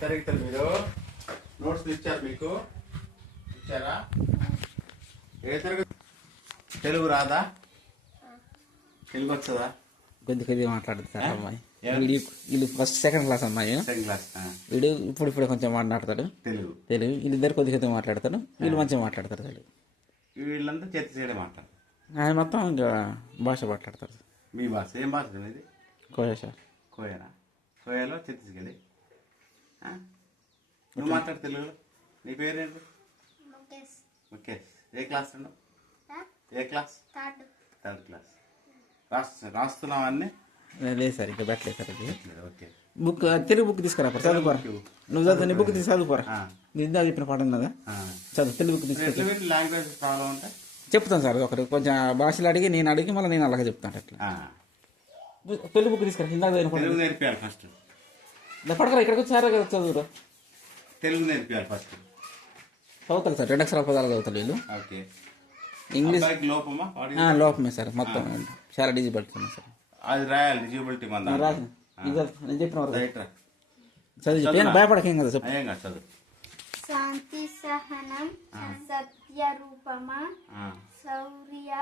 తరగతులు మీరు నోట్స్ ఇచ్చారు మీకు ఇచ్చారా? ఏ తరగతి? తెలుగు రాదా? తెలుగు వచ్చదా? కొద్దిగా మాట్లాడుతారు అమ్మాయి. వీళ్ళు ఫస్ట్ సెకండ్ క్లాస్ అమ్మాయి. Second class. వీడు ఇప్పుడు కొంచెం మాట్లాడతాడు తెలుగు. వీళ్ళిద్దరు కొద్దిగా మాట్లాడతాడు. వీళ్ళు మంచిగా మాట్లాడతారు తెలుగు. వీళ్ళంతా చేతి చేయడం మాట్లాడతారు. ఆయన మొత్తం ఇంకా భాష మాట్లాడతారు. మీ భాష ఏం భాష ఇది? కోయా సార్. కోయనా? కోయాలో ఛత్తీస్గఢ్. నువ్వు మాట్లాడు తెలుగులో. నీ పేరేంటి? ముఖేష్. ఏ క్లాస్ అండి? ఏ క్లాస్? Third class. రాస్తున్నావు అన్నీ? లేదు సార్, ఇంకా పెట్టలేదు సార్. అది ఓకే. బుక్ తెలుగు బుక్ తీసుకురా చదువుకోరా. నువ్వు చదువు, నీ బుక్ తీసి చదువుకోరా. నీ ఇందాక చెప్పిన పాఠం కదా, చదువు. తెలుగు బుక్ తీసుకొచ్చి లాంగ్వేజ్ ప్రాబ్లం ఉంటే చెప్తాను సార్. ఒకరు కొంచెం భాషలు అడిగి నేను అడిగి మళ్ళీ నేను అలాగే చెప్తాను. అట్లా తెలుగు బుక్ తీసుకురా. ఇందాక తెలుగు నేర్పియాలి ఫస్ట్. పడకరా, ఇక్కడికి వచ్చారా కదా, చదువురా. తెలుగు నేర్పియాలి ఫస్ట్. చదువుతారు సార్, 2 అక్షరాల పదాలు చదువుతారు వీళ్ళు. ఓకే. ఇంగ్లీష్ లోపమా? లోపమే సార్, మొత్తం చాలా డిజిబిలిటీ ఉంది సార్. అది రాయాలి. డిజిబిలిటీ రాసి నేను చెప్పిన చదువు. భయపడకేం కదా చెప్పు. చదువు. శాంతి సహనం సత్య రూపమా శౌర్య